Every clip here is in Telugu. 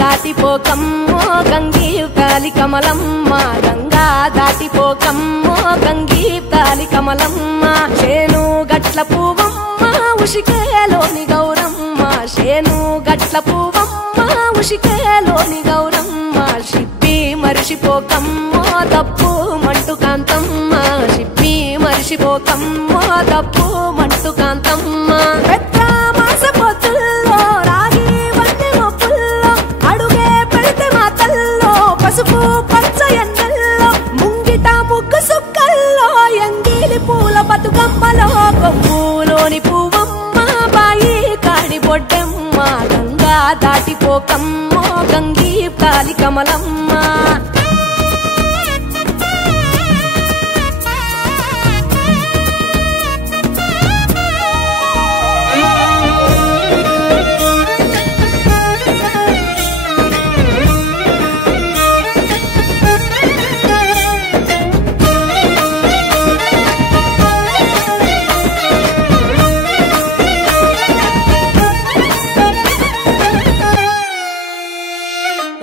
దాటిపోకమ్మో గంగీతాలి కమలమ్మ గంగా దాటిపోకమ్మో గంగీతాలి కమలమ్మ శేను గట్ల పువ్వమ్మ ఉషికేలోని గౌరమ్మ శేను గట్ల పువ్వమ్మ ఉషికేలోని గౌరమ్మ షిప్పి మరిషిపోకమ్మో తప్పు మంటు కాంతమ్మ షిప్పి మరిషిపోకమ్మో తప్పు మంటు కాంతమ్మ పసుపు పచ్చ ఎన్నెల్లో ముంగిట ముగ్గు సుక్కల్లో ఎంగిలి పూల బతుకమ్మలో కొమ్ములోని పువ్వమ్మ బాయి కాడి బొడ్డెమ్మ గంగా దాటిపోకమ్మో గంగీతాలి కమలమ్మ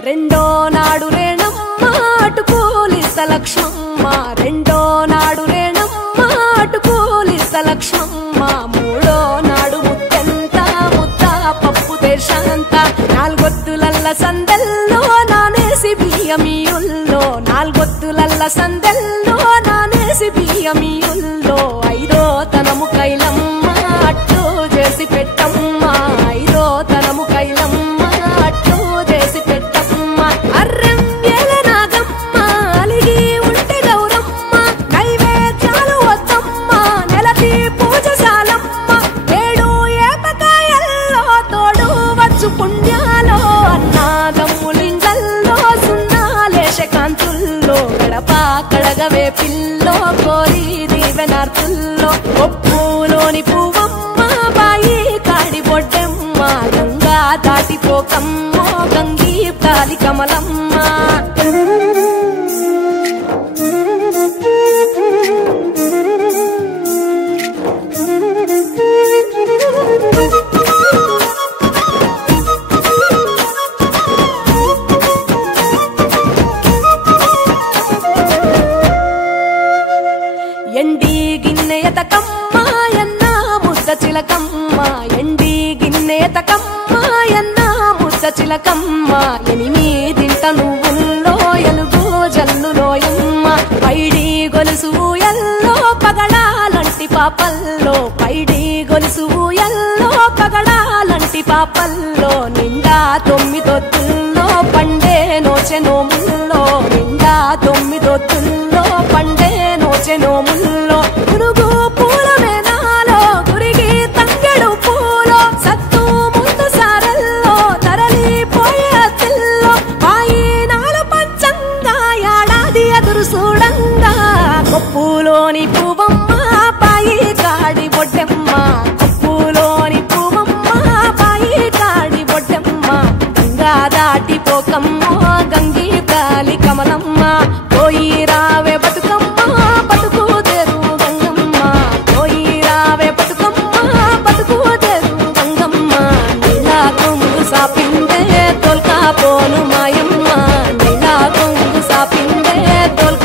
రెండో నాడు రేణమ్మ అటుకూలిస్త లక్ష్మమ్మ రెండో నాడు రేణమ్మ అటుకూలిస్త లక్ష్మమ్మ మూడో నాడు ముత్తెంత ముద్ద పప్పు దేశంత నాలుగొత్తులల్ల సందెల్లో నానేసి బియ్యమియుల్లో నాలుగొత్తులల్ల సందెల్లో నానేసి బియ్యమియుల్లో ఐదో తనము కైలమ్మ అట్టు చేసి పెట్టమ్మ ఐదో తనము కైలమ్మ అట్టు చేసి అర్రం ఏల నాగమ్మ అలిగి ఉంటే గౌరమ్మ నైవేద్యాలు వద్దమ్మ నెలతి పూజశాలమ్మ ఏడు ఏపకాయల్లో తోడు వచ్చు పుణ్యాలో అన్నాదమ్ములింగల్లో సున్నాలేశ కాంతుల్లో గడప కడగవే పిల్లో కోరి దీవెనార్తుల్లో ఒప్పులోని పువ్వమ్మ బాయి కాడి బొడ్డెమ్మ గంగా దాటిపోకమ్మో గంగీతాలి కమలమ్మ ఎండి గిన్నెయతకమ్మ ఎన్న ముద్ద చిలకమ్మ ఎండి గిన్నెయతకమ్మ ఎన్న ముద్ద చిలకమ్మ ఎనిమిదింట నువ్వుల్లో ఎలుగు జల్లులోయమ్మ పైడి గొలుసు ఎల్లో పగడాలంటి పాపల్లో పైడి గొలుసు ఎల్లో పగడాలంటి పాపల్లో నిండా తొమ్మిదొత్తుల్లో పండే నోచె నోముల్లో నిండా తొమ్మిదొత్తుల్లో పండే నోచె నోముల్లో పురుగు పూల మేనాలో గురిగి తంగెడు పూలో సత్తు ముందు సారల్లో తరలిపోయే అతిల్లో పాయి నాలు పంచంగా ఏడాది ఎదురు చూడంగా కొప్పులోని పువ్వమ్మ పాయి కాడి బొడ్డెమ్మ కొప్పులోని పువ్వమ్మ పాయి కాడి బొడ్డెమ్మ గంగా దాటిపోకమ్మో గంగీతాలి కమలమ్మ పోయిరా